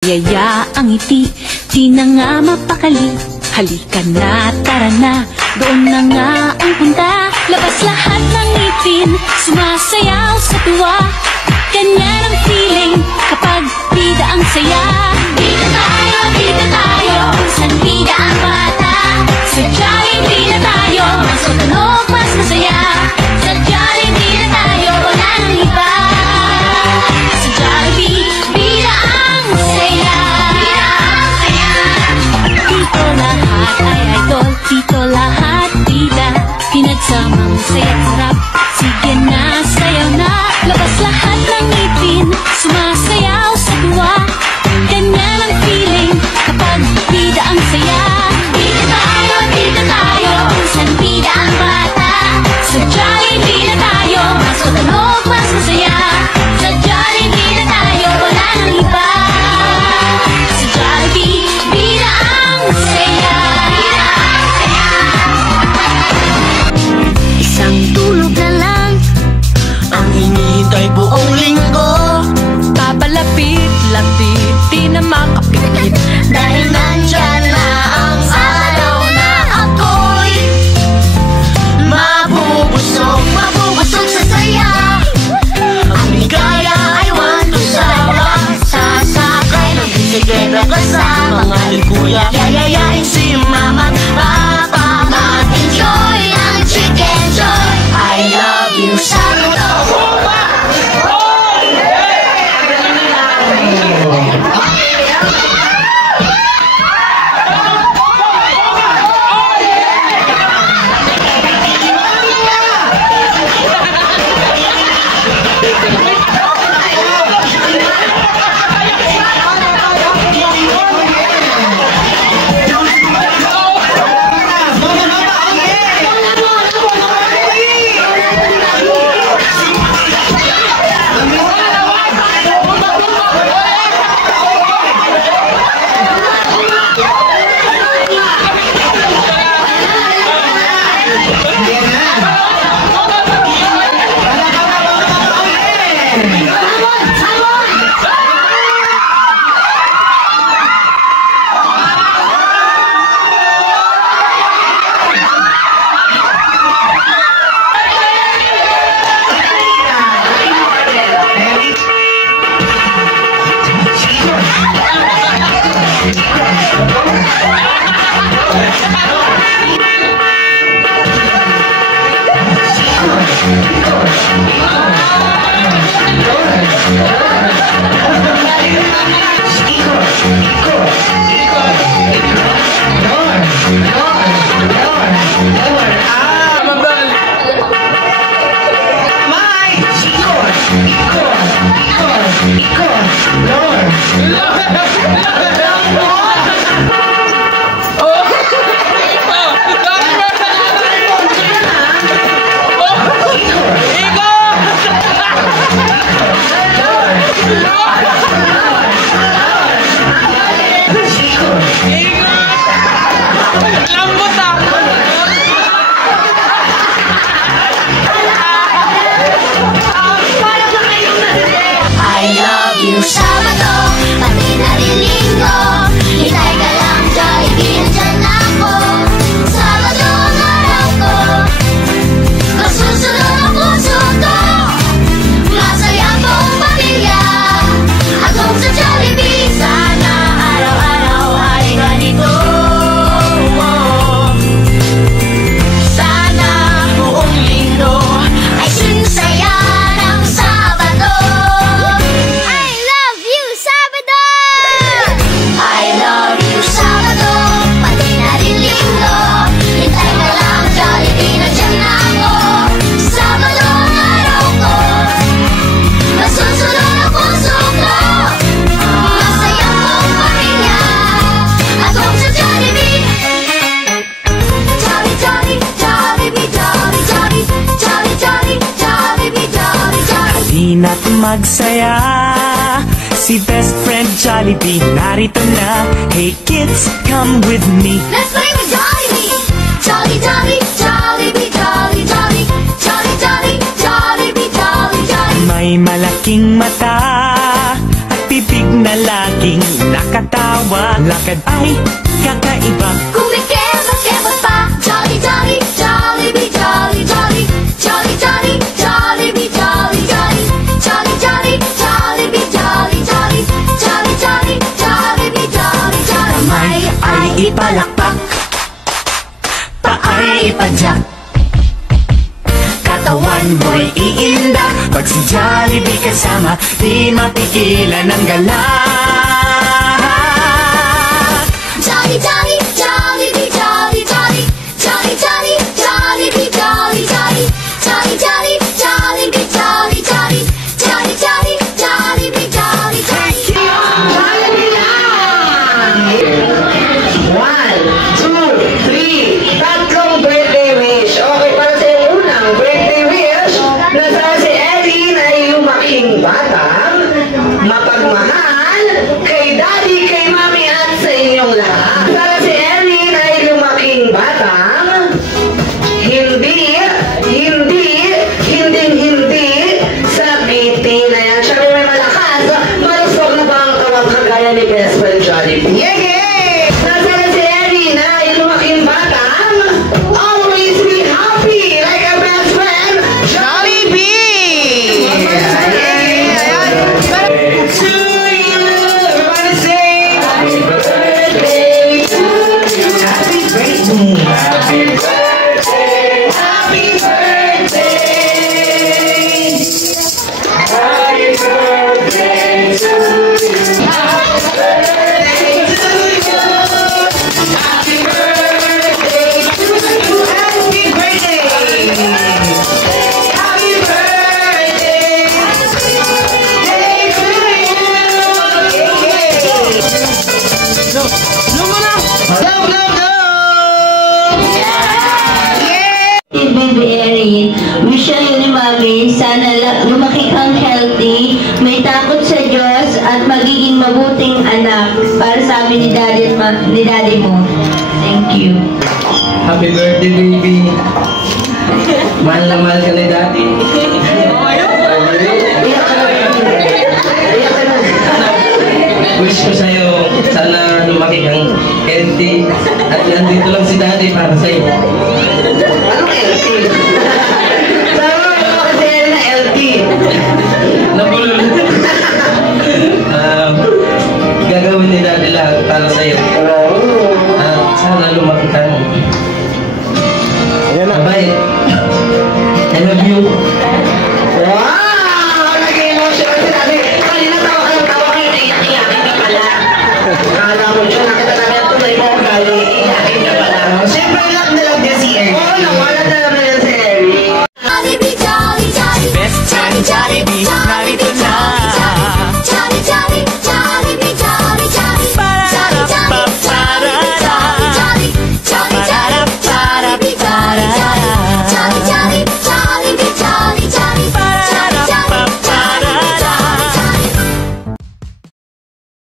Yaya ang ngiti, di na nga mapakali. Halika na, tara na, doon na nga ang punta. Labas lahat ng ngipin, sumasayaw sa tuwa. Ganyan ang feeling kapag bida ang saya. Bida tayo, san bida ang bata. Sa Jollibee na tayo, mas matunog, mas masaya. Sa Jollibee na tayo, wala nang iba. Sa Jollibee, bida ang saya. Dito lahat ay idol, dito lahat bida. Pinagsamang saya't sarap, sige na, sayaw na. Labas lahat ng ngipin, sumasayaw sa tuwa. Ganyan ang feeling kapag bida ang saya. Bida tayo, san bida ang bata. Sa Jollibee na tayo, mas matunog, mas masaya. Sa Jollibee na tayo, wala nang iba. Sa Jollibee, bida ang saya. Isang tulog na lang ang hinihintay buong linggo. Papalapit-lapit, di na makapikit. Dahil nandyan na ang araw na ako'y mabubusog sa saya. Ang ligaya ay walang sawa. Sasakay ng bisikleta kasama mga likuya. Yayayain si mama at papa. Mag-enjoy ang chicken joy. I love you, saludo. Sabado, pati na rin linggo. Hintay ka lang, Jollibee, nandyan ako. Sabado ang araw ko, masusunod ang puso ko. Masaya buong pamilya, at kung sa Jollibee, sana araw-araw ay ganito. Sana buong linggo ay sinsaya ng Sabado. Di natin magsaya, si best friend Jollibee narito na. Hey kids, come with me. Let's play with Jollibee. Jolly, jolly, Jollibee, jolly, jolly, jolly, jolly, Jollibee, jolly, jolly. May malaking mata at bibig na laging nakatawa. Lakad ay kakaiba. Kumikebot-kebot pa. Jolly, jolly, Jollibee, jolly, jolly. Jolly, jolly, Jollibee, jolly, jolly. Jolly, jolly, Jollibee, jolly, jolly. Jolly, jolly, Jollibee, jolly, jolly. Kamay ay ipalakpak, paay ipadyak, katawan mo'y iinda. Pag si Jollibee kasama, di mapigilan ang galak. Jolly, jolly, Jollibee, jolly, jolly. Jolly, jolly, Jollibee, jolly, jolly. Jolly, jolly, Jollibee, jolly, jolly. Jolly, jolly, Jollibee, jolly, jolly. One, two, three. Tatlong birthday wish. Okay, para sa yung unang birthday wish, nasa si Erin ay lumaking batang mapagmahal kay daddy, kay mami at sa inyong lahat. Para si Erin ay lumaking batang hindi sa biti na yan. Siya may malakas, malusog na bang kawang kagaya ni Best Friend Jollibee. Yay! Nasa na si Erin ay lumaking batang always be happy like a best friend Jollibee! To you, everybody say happy birthday to you. Happy birthday. Happy birthday. Happy birthday. Happy birthday to you. Happy birthday to you. Happy birthday to you. Happy birthday. Happy birthday. Day to you. Love, love, love. Baby Erin, wish sa'yo ni Mami, sana lumaki kang healthy, may takot sa Diyos, at magiging mabuting anak para sa amin ni Daddy at ni Daddy mo. Thank you. Happy birthday, baby. Mahal na mahal ka ni Daddy. Wish ko sa'yo, sana lumaki kang healthy at nandito lang si Daddy para sa'yo. Anong LT? Sabi mo kasi Erin na LT. Nabulol. Gagawin ni Daddy lahat para sa'yo. Sana lumaki kang mabait. I love you. Wow!